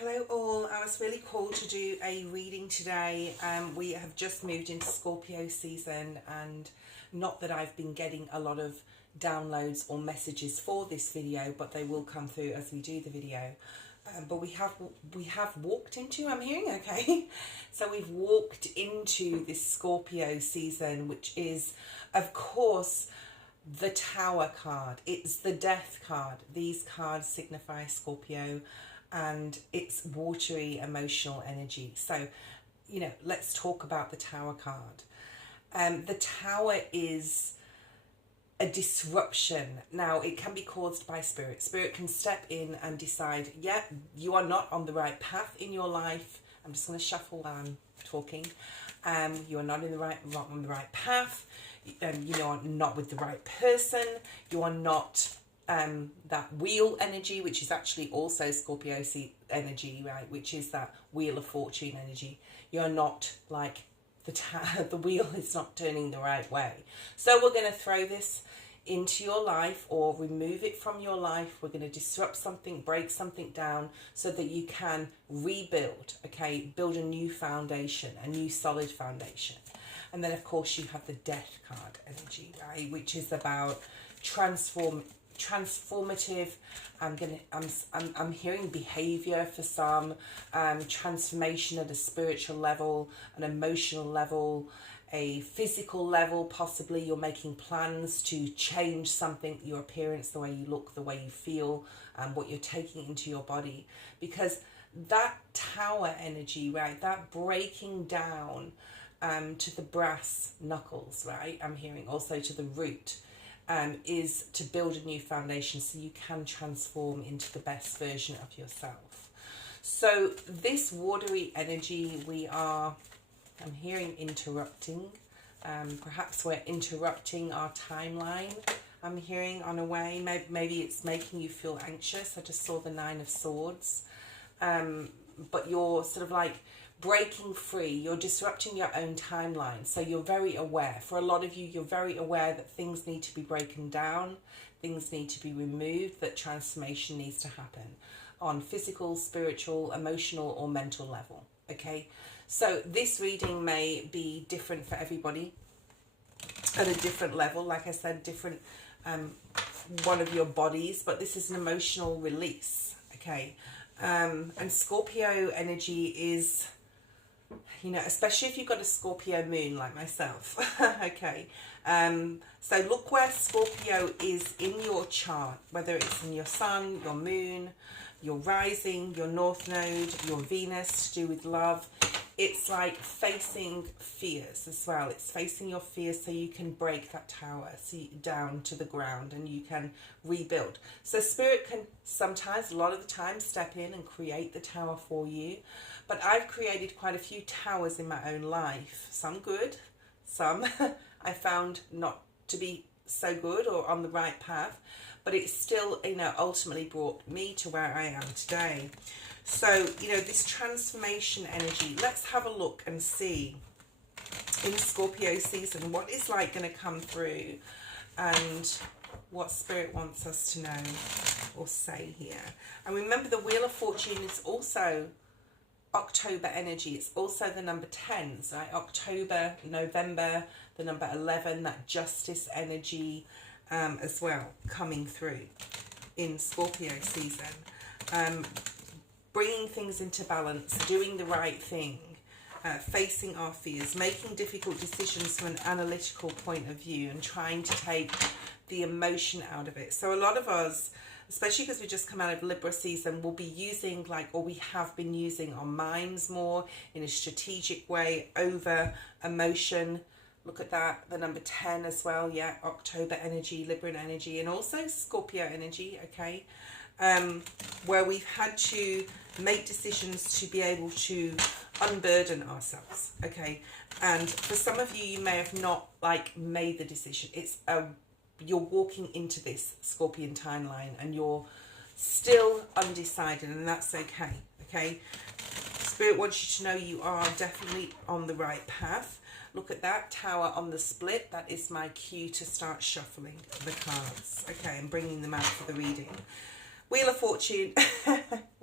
Hello all, I was really called to do a reading today. We have just moved into Scorpio season, and not that I've been getting a lot of downloads or messages for this video, but they will come through as we do the video. But we have walked into, I'm hearing okay, so we've walked into this Scorpio season, which is of course the Tower card. It's the Death card. These cards signify Scorpio, and it's watery emotional energy. So, you know, let's talk about the Tower card. The Tower is a disruption. Now, it can be caused by Spirit. Spirit can step in and decide, yeah, you are not on the right path in your life. I'm just going to shuffle while I'm talking. You are not on the right path. You are not with the right person. You are not that wheel energy, which is actually also Scorpio energy, right? Which is that wheel of fortune energy. You're not like the wheel is not turning the right way. So we're going to throw this into your life or remove it from your life. We're going to disrupt something, break something down so that you can rebuild, okay? Build a new foundation, a new solid foundation. And then of course you have the Death card energy, right? Which is about transformative. I'm hearing behavior for some, transformation at a spiritual level, an emotional level, a physical level. Possibly you're making plans to change something, your appearance, the way you look, the way you feel, what you're taking into your body, because that Tower energy, right, that breaking down to the brass knuckles, right, I'm hearing also to the root, is to build a new foundation so you can transform into the best version of yourself. So this watery energy, I'm hearing interrupting. Perhaps we're interrupting our timeline. I'm hearing on a way. Maybe it's making you feel anxious. I just saw the Nine of Swords. But you're sort of like breaking free. You're disrupting your own timeline. So you're very aware. For a lot of you, you're very aware that things need to be broken down. Things need to be removed. That transformation needs to happen on physical, spiritual, emotional, or mental level. Okay? So this reading may be different for everybody at a different level. Like I said, different one of your bodies. But this is an emotional release. Okay? And Scorpio energy is, you know, especially if you've got a Scorpio moon like myself. Okay. So look where Scorpio is in your chart, whether it's in your sun, your moon, your rising, your north node, your Venus, to do with love. It's like facing fears as well. It's facing your fears so you can break that tower down to the ground and you can rebuild. So Spirit can sometimes, a lot of the time, step in and create the tower for you. But I've created quite a few towers in my own life. Some good, some I found not to be so good or on the right path. But it's still, you know, ultimately brought me to where I am today. So, you know, this transformation energy, let's have a look and see in Scorpio season what is like going to come through and what Spirit wants us to know or say here. And remember, the Wheel of Fortune is also October energy. It's also the number 10s, right? October, November, the number 11, that justice energy as well coming through in Scorpio season. Bringing things into balance, doing the right thing, facing our fears, making difficult decisions from an analytical point of view and trying to take the emotion out of it. So a lot of us, especially because we just come out of Libra season, will be using we have been using our minds more in a strategic way over emotion. Look at that, the number 10 as well, yeah, October energy, Libra energy, and also Scorpio energy, okay? Where we've had to make decisions to be able to unburden ourselves, okay? And for some of you, you may have not made the decision. It's you're walking into this Scorpion timeline and you're still undecided, and that's okay, okay? Spirit wants you to know you are definitely on the right path. Look at that tower on the split. That is my cue to start shuffling the cards, okay, and bringing them out for the reading. Wheel of Fortune,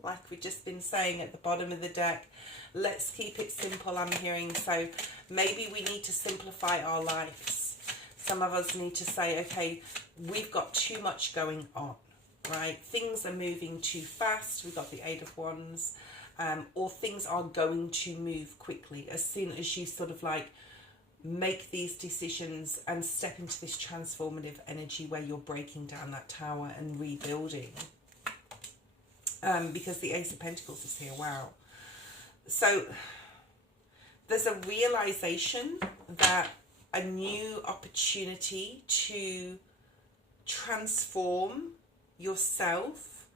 like we we've just been saying at the bottom of the deck. Let's keep it simple, I'm hearing. So maybe we need to simplify our lives. Some of us need to say, okay, we've got too much going on, right? Things are moving too fast. We've got the Eight of Wands. Or things are going to move quickly as soon as you sort of like make these decisions and step into this transformative energy where you're breaking down that tower and rebuilding. Because the Ace of Pentacles is here. Wow. So there's a realization that a new opportunity to transform yourself.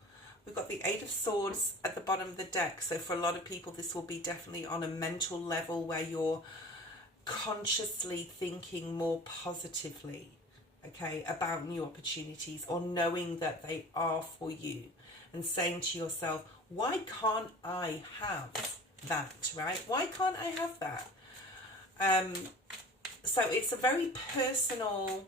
We've got the Eight of Swords at the bottom of the deck. So for a lot of people, this will be definitely on a mental level where you're consciously thinking more positively, okay, about new opportunities, or knowing that they are for you, and saying to yourself, why can't I have that, right? Why can't I have that? So it's a very personal,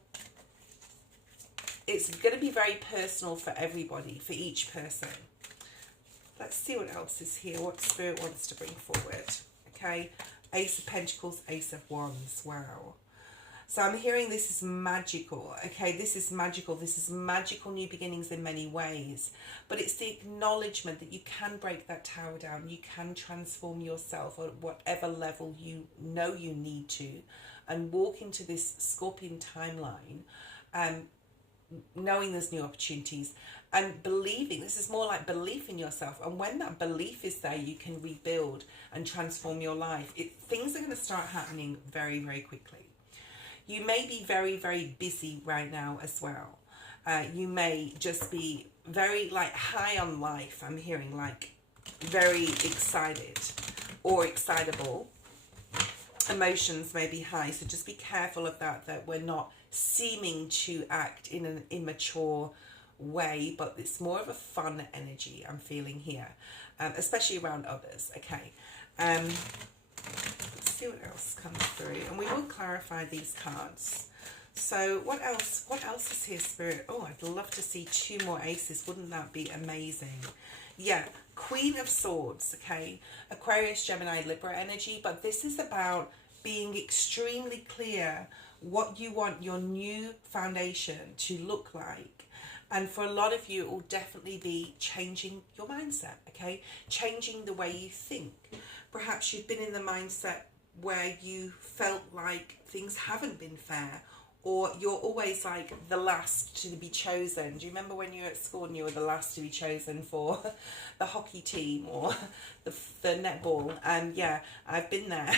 it's going to be very personal for everybody, for each person. Let's see what else is here, what Spirit wants to bring forward, okay? Ace of Pentacles, Ace of Wands. Wow. So I'm hearing this is magical. Okay, this is magical. This is magical new beginnings in many ways. But it's the acknowledgement that you can break that tower down. You can transform yourself at whatever level you know you need to. And walk into this Scorpion timeline, knowing there's new opportunities. And believing, this is more like belief in yourself. And when that belief is there, you can rebuild and transform your life. Things are going to start happening very, very quickly. You may be very, very busy right now as well. You may just be very like high on life. I'm hearing like very excited or excitable. Emotions may be high. So just be careful of that we're not seeming to act in an immature way, but it's more of a fun energy I'm feeling here, especially around others. Okay, let's see what else comes through, and we will clarify these cards. So what else is here, Spirit? Oh, I'd love to see 2 more aces. Wouldn't that be amazing? Yeah, Queen of Swords. Okay, Aquarius, Gemini, Libra energy, but this is about being extremely clear what you want your new foundation to look like. And for a lot of you, it will definitely be changing your mindset, okay? Changing the way you think. Perhaps you've been in the mindset where you felt like things haven't been fair, or you're always like the last to be chosen. Do you remember when you were at school and you were the last to be chosen for the hockey team or the netball? Yeah, I've been there.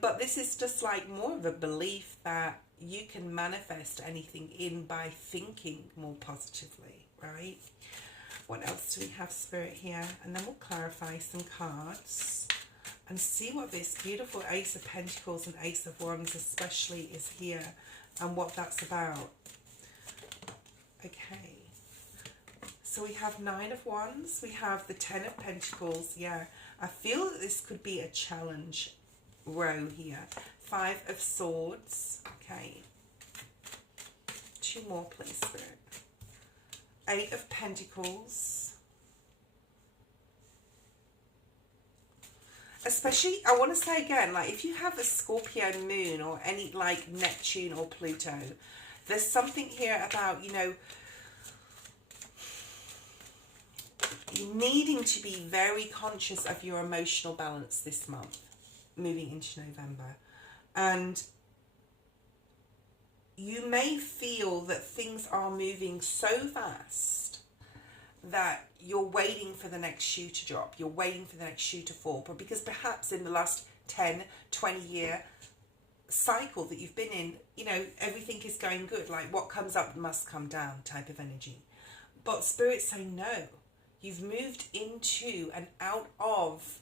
But this is just like more of a belief that you can manifest anything in by thinking more positively, right? What else do we have, Spirit, here? And then we'll clarify some cards and see what this beautiful Ace of Pentacles and Ace of Wands especially is here and what that's about. Okay. So we have 9 of Wands. We have the 10 of Pentacles. Yeah, I feel that this could be a challenge row here. 5 of Swords. Okay. 2 more, please, Spirit. 8 of Pentacles. Especially, I want to say again, like if you have a Scorpio moon or any like Neptune or Pluto, there's something here about, you know, you needing to be very conscious of your emotional balance this month, moving into November. And you may feel that things are moving so fast that you're waiting for the next shoe to drop. You're waiting for the next shoe to fall. But because perhaps in the last 10, 20 year cycle that you've been in, you know, everything is going good. Like what comes up must come down type of energy. But Spirit's saying no. You've moved into and out of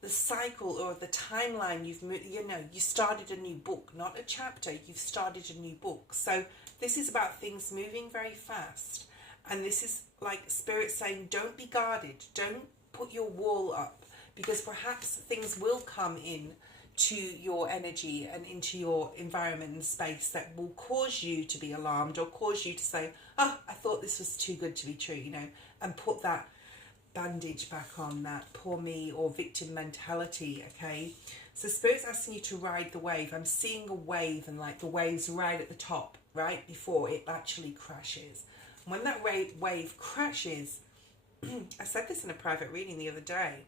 the cycle or the timeline. You've moved, you know, you started a new book, not a chapter. You've started a new book. So this is about things moving very fast. And this is like Spirit saying, don't be guarded. Don't put your wall up, because perhaps things will come in to your energy and into your environment and space that will cause you to be alarmed or cause you to say, oh, I thought this was too good to be true, you know, and put that bandage back on, that poor me or victim mentality, okay? So Spirit's asking you to ride the wave. I'm seeing a wave, and like the wave's right at the top, right before it actually crashes. And when that wave crashes, I said this in a private reading the other day,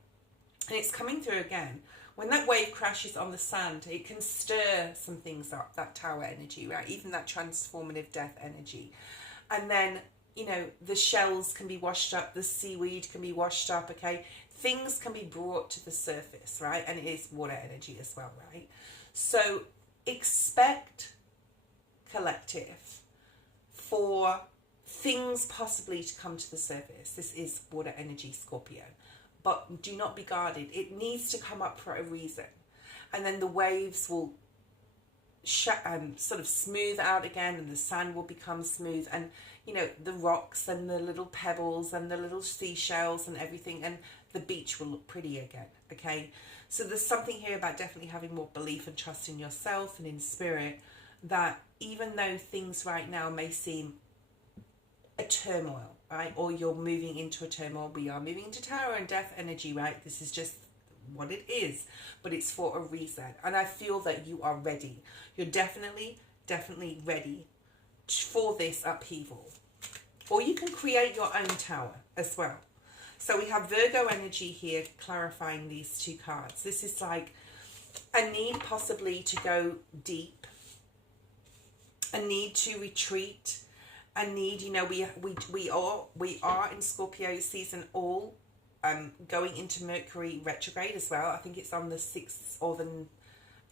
and it's coming through again. When that wave crashes on the sand, it can stir some things up, that tower energy, right? Even that transformative death energy. And then, you know, the shells can be washed up, the seaweed can be washed up, okay? Things can be brought to the surface, right? And it is water energy as well, right? So expect, collective, for things possibly to come to the surface. This is water energy, Scorpio. But do not be guarded. It needs to come up for a reason. And then the waves will sort of smooth out again, and the sand will become smooth. And, you know, the rocks and the little pebbles and the little seashells and everything, and the beach will look pretty again, okay? So there's something here about definitely having more belief and trust in yourself and in spirit, that even though things right now may seem a turmoil, right, or you're moving into a turmoil, we are moving into tower and death energy, right? This is just what it is, but it's for a reason. And I feel that you are ready. You're definitely ready for this upheaval. Or you can create your own tower as well. So we have Virgo energy here clarifying these two cards. This is like a need possibly to go deep, a need to retreat, a need, you know, we are in Scorpio season all going into Mercury retrograde as well. I think it's on the 6th or I think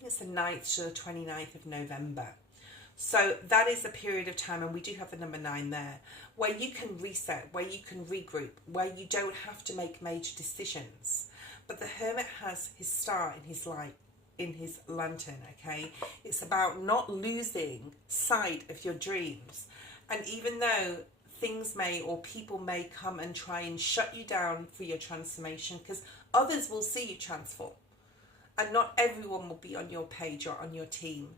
it's the 9th to the 29th of November. So that is a period of time, and we do have the number 9 there, where you can reset, where you can regroup, where you don't have to make major decisions. But the Hermit has his star in his light, in his lantern, okay? It's about not losing sight of your dreams. And even though things may, or people may come and try and shut you down for your transformation, because others will see you transform. And not everyone will be on your page or on your team.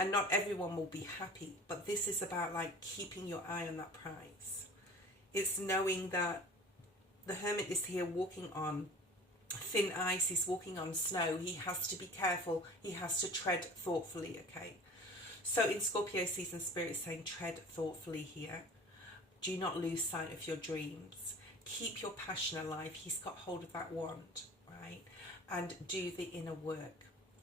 And not everyone will be happy. But this is about like keeping your eye on that prize. It's knowing that the Hermit is here walking on thin ice. He's walking on snow. He has to be careful. He has to tread thoughtfully, okay? So in Scorpio season, Spirit is saying tread thoughtfully here. Do not lose sight of your dreams. Keep your passion alive. He's got hold of that wand, right? And do the inner work.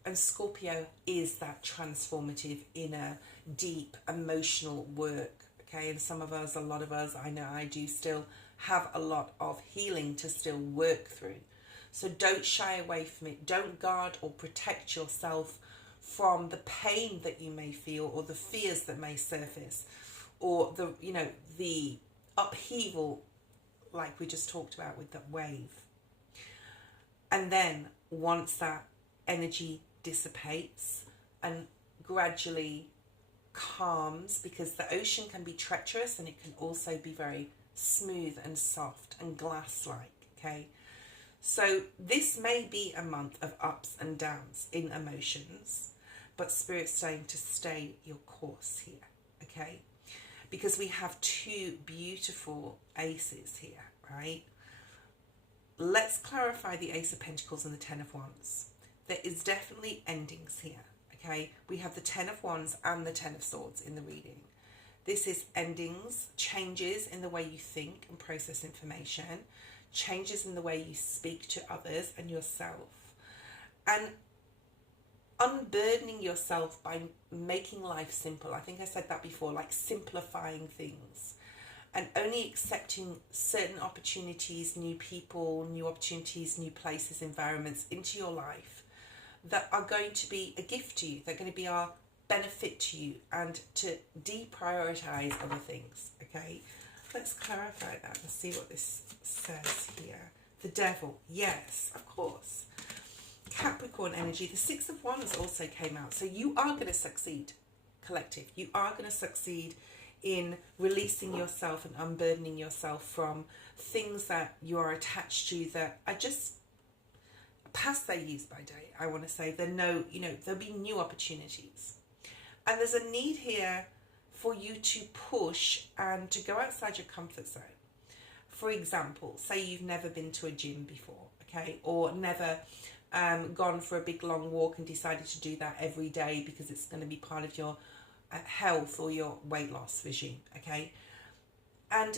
And Scorpio is that transformative, inner, deep, emotional work, okay? And some of us, a lot of us, I know I do still have a lot of healing to still work through. So don't shy away from it. Don't guard or protect yourself from the pain that you may feel, or the fears that may surface, or the, you know, the upheaval like we just talked about with that wave. And then once that energy dissipates and gradually calms, because the ocean can be treacherous and it can also be very smooth and soft and glass-like, okay? So this may be a month of ups and downs in emotions, but Spirit's saying to stay your course here, okay? Because we have two beautiful aces here, right? Let's clarify the Ace of Pentacles and the Ten of Wands. There is definitely endings here, okay? We have the Ten of Wands and the Ten of Swords in the reading. This is endings, changes in the way you think and process information, changes in the way you speak to others and yourself, and unburdening yourself by making life simple. I think I said that before, like simplifying things and only accepting certain opportunities, new people, new opportunities, new places, environments into your life that are going to be a gift to you, they're going to be our benefit to you, and to deprioritize other things, okay? Let's clarify that and see what this says here. The Devil, yes, of course. Capricorn energy, the Six of Wands also came out. So you are going to succeed, collective. You are going to succeed in releasing yourself and unburdening yourself from things that you are attached to that are just past their use by date. I want to say there'll be new opportunities. And there's a need here for you to push and to go outside your comfort zone, For example, say you've never been to a gym before, okay, or never gone for a big long walk and decided to do that every day because it's going to be part of your health or your weight loss regime, okay? And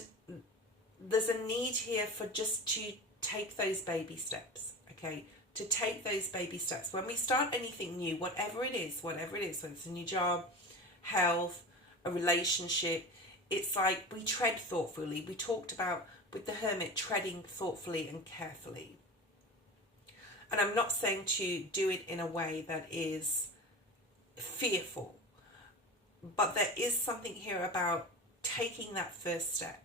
there's a need here for just to take those baby steps, okay? To take those baby steps. When we start anything new, whatever it is, whether it's a new job, health, a relationship, it's like we tread thoughtfully. We talked about with the Hermit treading thoughtfully and carefully. And I'm not saying to do it in a way that is fearful, but there is something here about taking that first step,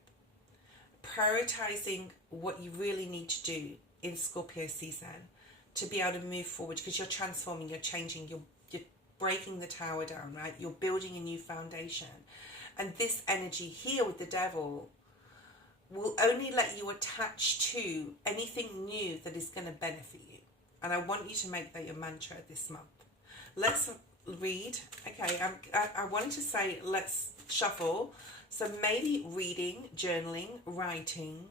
prioritizing what you really need to do in Scorpio season to be able to move forward, because you're transforming, you're changing, you're breaking the tower down, right? You're building a new foundation. And this energy here with the Devil will only let you attach to anything new that is going to benefit you. And I want you to make that your mantra this month. Let's read. Okay, I wanted to say let's shuffle. So maybe reading, journaling, writing,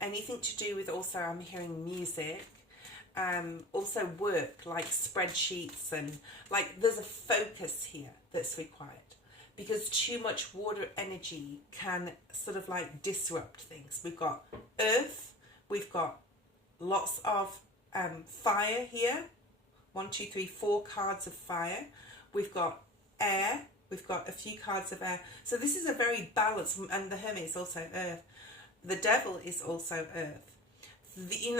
anything to do with, also I'm hearing music, also work like spreadsheets, and like there's a focus here that's required, because too much water energy can sort of like disrupt things. We've got earth, we've got lots of fire here, 1, 2, 3, 4 cards of fire. We've got air, we've got a few cards of air. So this is a very balanced, and the Hermit is also earth. The Devil is also earth. The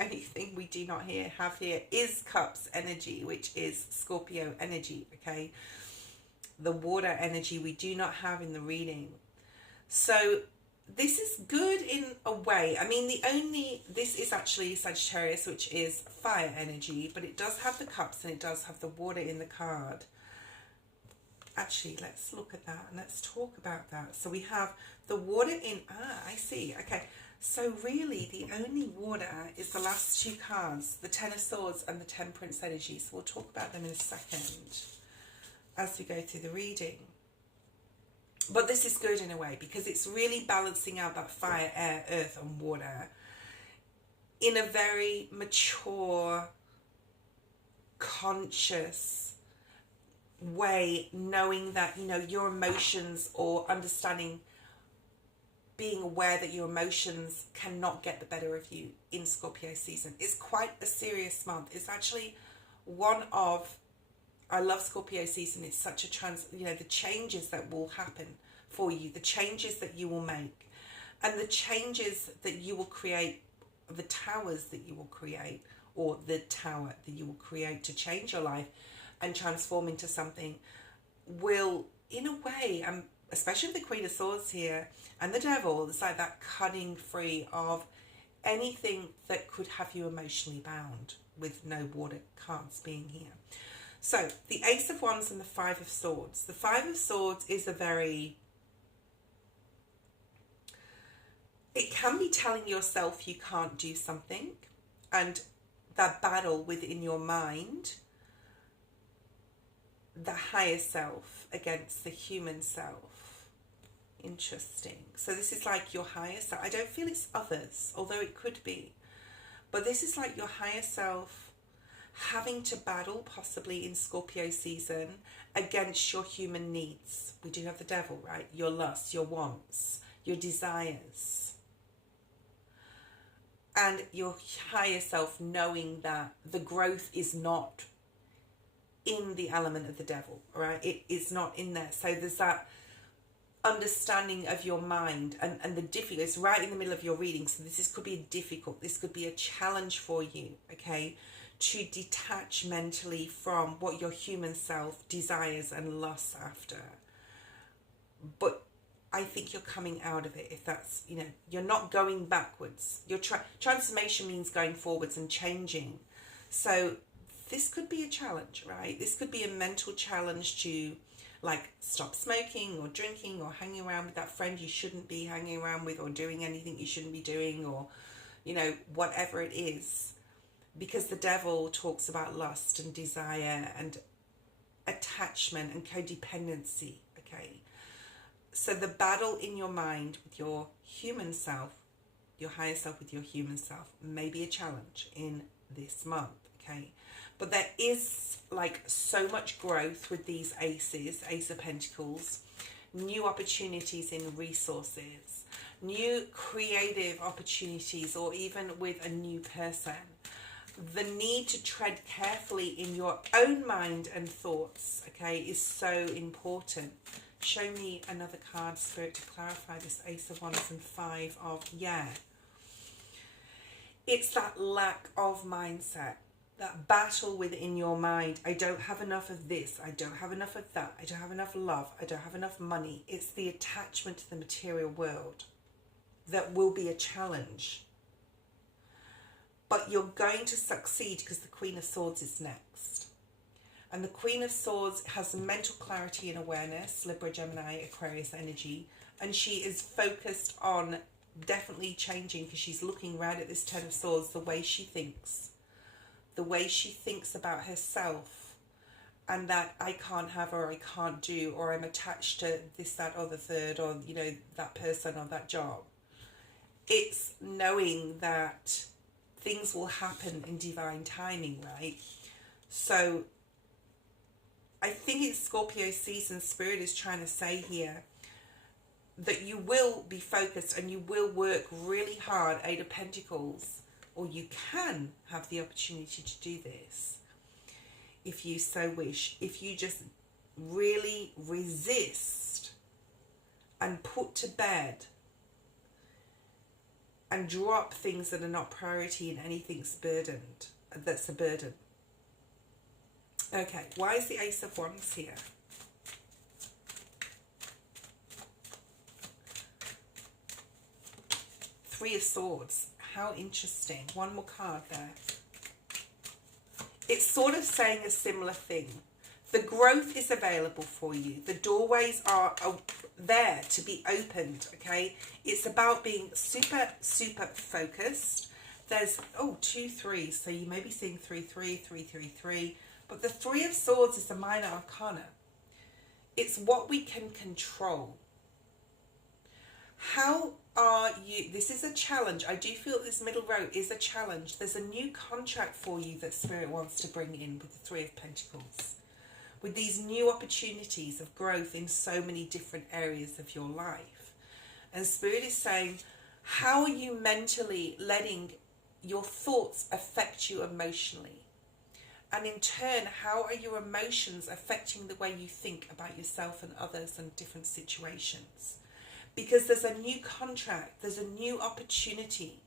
only thing we do not have here is Cups energy, which is Scorpio energy, okay? The water energy we do not have in the reading. So this is good in a way. I mean, this is actually Sagittarius, which is fire energy, but it does have the cups and it does have the water in the card. Actually, let's look at that and let's talk about that. So we have the water in, I see, okay. So really the only water is the last 2 cards, the Ten of Swords and the Temperance energy. So we'll talk about them in a second as we go through the reading. But this is good in a way, because it's really balancing out that fire, air, earth and water in a very mature, conscious way, knowing that, you know, your emotions, or understanding, being aware that your emotions cannot get the better of you in Scorpio season. It's quite a serious month. It's actually one of, I love Scorpio season. It's such a the changes that will happen for you, the changes that you will make, and the changes that you will create, the towers that you will create, or the tower that you will create to change your life and transform into something, will, in a way, especially with the Queen of Swords here and the Devil, it's like that cutting free of anything that could have you emotionally bound, with no water cards being here. So the Ace of Wands and the Five of Swords. The Five of Swords is a very, it can be telling yourself you can't do something, and that battle within your mind, the higher self against the human self. Interesting. So this is like your higher self. I don't feel it's others, although it could be. But this is like your higher self having to battle, possibly in Scorpio season, against your human needs. We do have the Devil, right? Your lusts, your wants, your desires. And your higher self knowing that the growth is not in the element of the Devil, right? It is not in there. So there's that understanding of your mind, and the difficult, it's right in the middle of your reading. So this could be difficult. This could be a challenge for you, okay? To detach mentally from what your human self desires and lusts after. But I think you're coming out of it, if that's, you know, you're not going backwards. Your transformation means going forwards and changing. So this could be a challenge, right? This could be a mental challenge to, like, stop smoking or drinking or hanging around with that friend you shouldn't be hanging around with, or doing anything you shouldn't be doing, or, you know, whatever it is. Because the Devil talks about lust and desire and attachment and codependency, okay? So the battle in your mind with your human self, your higher self with your human self, may be a challenge in this month, okay? But there is like so much growth with these aces, Ace of Pentacles, new opportunities in resources, new creative opportunities, or even with a new person. The need to tread carefully in your own mind and thoughts, okay, is so important. Show me another card, Spirit, to clarify this Ace of Wands and Five of, yeah. It's that lack of mindset, that battle within your mind. I don't have enough of this. I don't have enough of that. I don't have enough love. I don't have enough money. It's the attachment to the material world that will be a challenge. But you're going to succeed because the Queen of Swords is next. And the Queen of Swords has mental clarity and awareness, Libra, Gemini, Aquarius energy. And she is focused on definitely changing, because she's looking right at this Ten of Swords, the way she thinks. The way she thinks about herself. And that I can't have, or I can't do, or I'm attached to this, that, or the third, or, you know, that person or that job. It's knowing that things will happen in divine timing, right? So I think it's Scorpio season. Spirit is trying to say here that you will be focused and you will work really hard, Eight of Pentacles, or you can have the opportunity to do this if you so wish. If you just really resist and put to bed and drop things that are not priority and anything's burdened, that's a burden. Okay, why is the Ace of Wands here? Three of Swords. How interesting. One more card there. It's sort of saying a similar thing. The growth is available for you. The doorways are there to be opened, okay? It's about being super, super focused. There's, oh, 2 3s. So you may be seeing 3 3, 3 3 3. But the Three of Swords is the minor arcana. It's what we can control. How are you? This is a challenge. I do feel this middle row is a challenge. There's a new contract for you that Spirit wants to bring in with the Three of Pentacles. With these new opportunities of growth in so many different areas of your life. And Spirit is saying, how are you mentally letting your thoughts affect you emotionally? And in turn, how are your emotions affecting the way you think about yourself and others and different situations? Because there's a new contract, there's a new opportunity.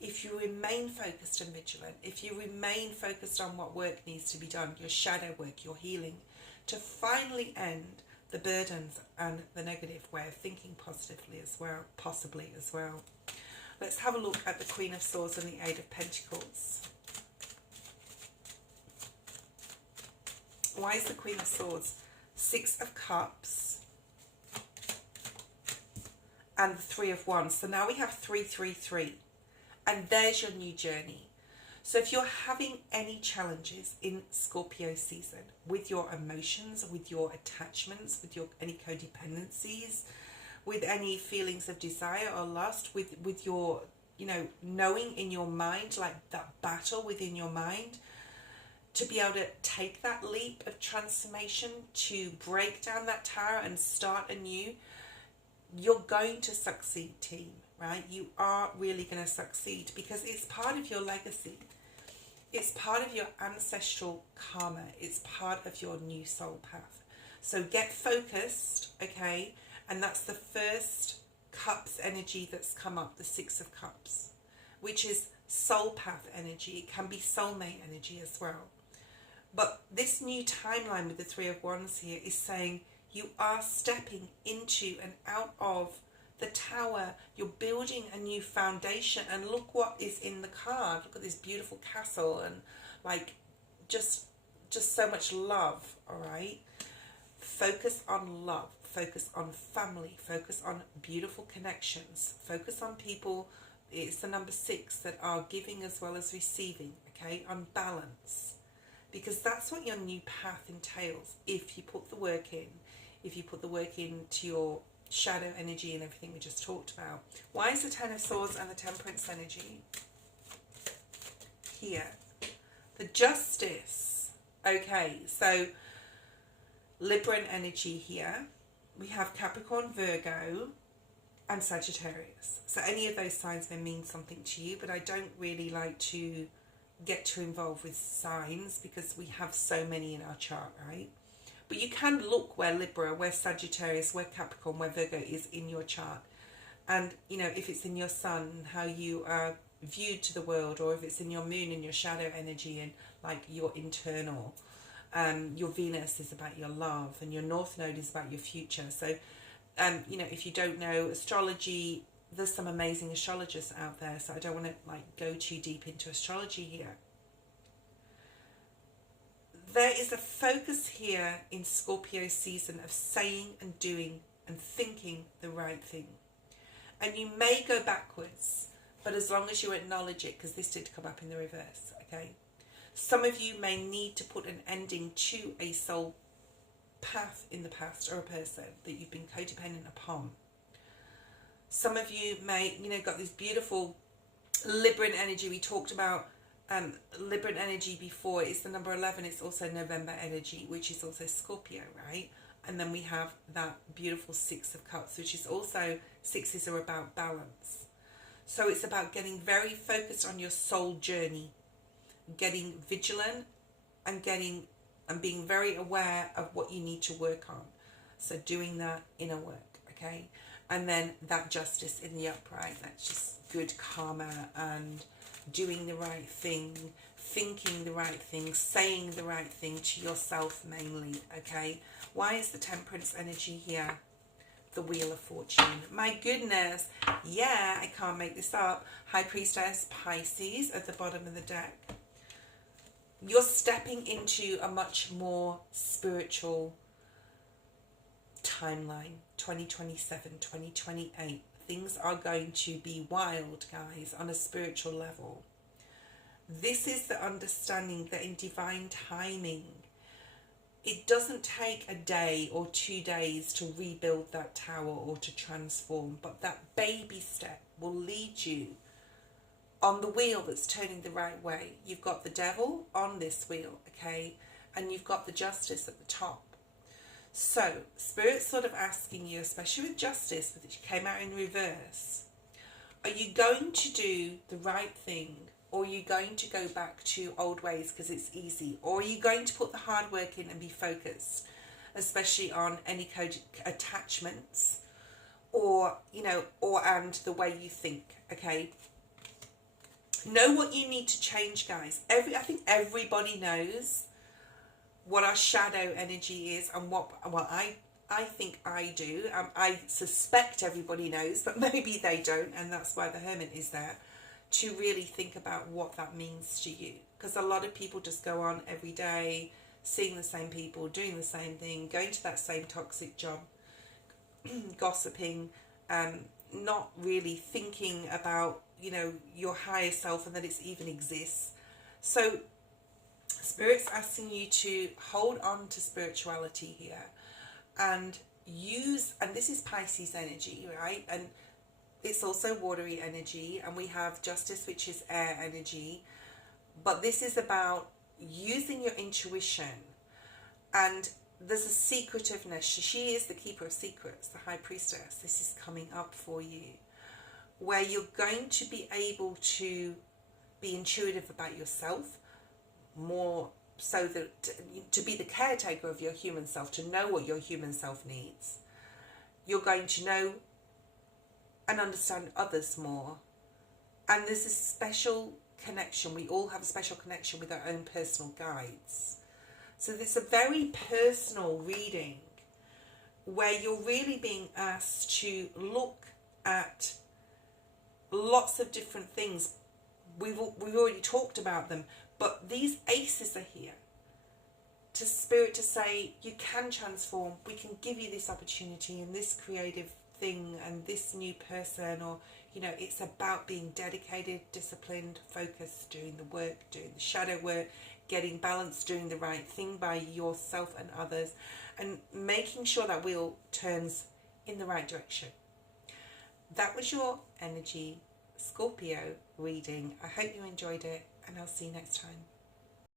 If you remain focused and vigilant, if you remain focused on what work needs to be done, your shadow work, your healing, to finally end the burdens and the negative way of thinking positively as well, possibly as well. Let's have a look at the Queen of Swords and the Eight of Pentacles. Why is the Queen of Swords? Six of Cups and the Three of Wands. So now we have 3 3 3. And there's your new journey. So if you're having any challenges in Scorpio season with your emotions, with your attachments, with your any codependencies, with any feelings of desire or lust, with your, you know, knowing in your mind, like that battle within your mind, to be able to take that leap of transformation, to break down that tower and start anew, you're going to succeed, team, right? You are really going to succeed because it's part of your legacy. It's part of your ancestral karma. It's part of your new soul path. So get focused, okay? And that's the first Cups energy that's come up, the Six of Cups, which is soul path energy. It can be soulmate energy as well. But this new timeline with the Three of Wands here is saying you are stepping into and out of the tower. You're building a new foundation, and look what is in the card. Look at this beautiful castle and like just so much love. All right, focus on love, focus on family, focus on beautiful connections, focus on people. It's the number 6 that are giving as well as receiving, okay, on balance, because that's what your new path entails if you put the work in. If you put the work into your shadow energy and everything we just talked about. Why is the Ten of Swords and the Temperance energy here? The Justice. Okay, so Libran energy here. We have Capricorn, Virgo, and Sagittarius. So any of those signs may mean something to you, but I don't really like to get too involved with signs because we have so many in our chart, right? But you can look where Libra, where Sagittarius, where Capricorn, where Virgo is in your chart. And, you know, if it's in your sun, how you are viewed to the world, or if it's in your moon and your shadow energy and like your internal. Your Venus is about your love, and your North Node is about your future. So, you know, if you don't know astrology, there's some amazing astrologers out there. So I don't want to like go too deep into astrology here. There is a focus here in Scorpio season of saying and doing and thinking the right thing. And you may go backwards, but as long as you acknowledge it, because this did come up in the reverse, okay? Some of you may need to put an ending to a soul path in the past, or a person that you've been codependent upon. Some of you may, you know, got this beautiful Libran energy. We talked about Libran energy before. It's the number 11. It's also November energy, which is also Scorpio, right? And then we have that beautiful Six of Cups, which is also, sixes are about balance. So it's about getting very focused on your soul journey, getting vigilant and being very aware of what you need to work on. So doing that inner work, okay? And then that Justice in the upright, that's just good karma and doing the right thing, thinking the right thing, saying the right thing to yourself mainly, okay? Why is the Temperance energy here? The Wheel of Fortune. My goodness. Yeah, I can't make this up. High Priestess, Pisces at the bottom of the deck. You're stepping into a much more spiritual timeline. 2027, 2028. Things are going to be wild, guys, on a spiritual level. This is the understanding that in divine timing, it doesn't take a day or 2 days to rebuild that tower or to transform, but that baby step will lead you on the wheel that's turning the right way. You've got the Devil on this wheel, okay? And you've got the Justice at the top. So, Spirit's sort of asking you, especially with Justice, which came out in reverse, are you going to do the right thing? Or are you going to go back to old ways because it's easy? Or are you going to put the hard work in and be focused, especially on any code attachments, or, you know, and the way you think, okay? Know what you need to change, guys. I think everybody knows what our shadow energy is and what, well, I think I do. I suspect everybody knows, but maybe they don't, and that's why the Hermit is there, to really think about what that means to you. Because a lot of people just go on every day, seeing the same people, doing the same thing, going to that same toxic job, gossiping, not really thinking about, you know, your higher self and that it even exists. So Spirit's asking you to hold on to spirituality here and use, and this is Pisces energy, right? And it's also watery energy, and we have Justice, which is air energy. But this is about using your intuition, and there's a secretiveness. She is the keeper of secrets, the High Priestess. This is coming up for you, where you're going to be able to be intuitive about yourself, more so that to be the caretaker of your human self, to know what your human self needs. You're going to know and understand others more. And there's a special connection. We all have a special connection with our own personal guides. So this is a very personal reading where you're really being asked to look at lots of different things. We've already talked about them, but these aces are here to Spirit to say you can transform. We can give you this opportunity and this creative thing and this new person, or, you know, it's about being dedicated, disciplined, focused, doing the work, doing the shadow work, getting balanced, doing the right thing by yourself and others, and making sure that wheel turns in the right direction. That was your energy Scorpio reading. I hope you enjoyed it, and I'll see you next time.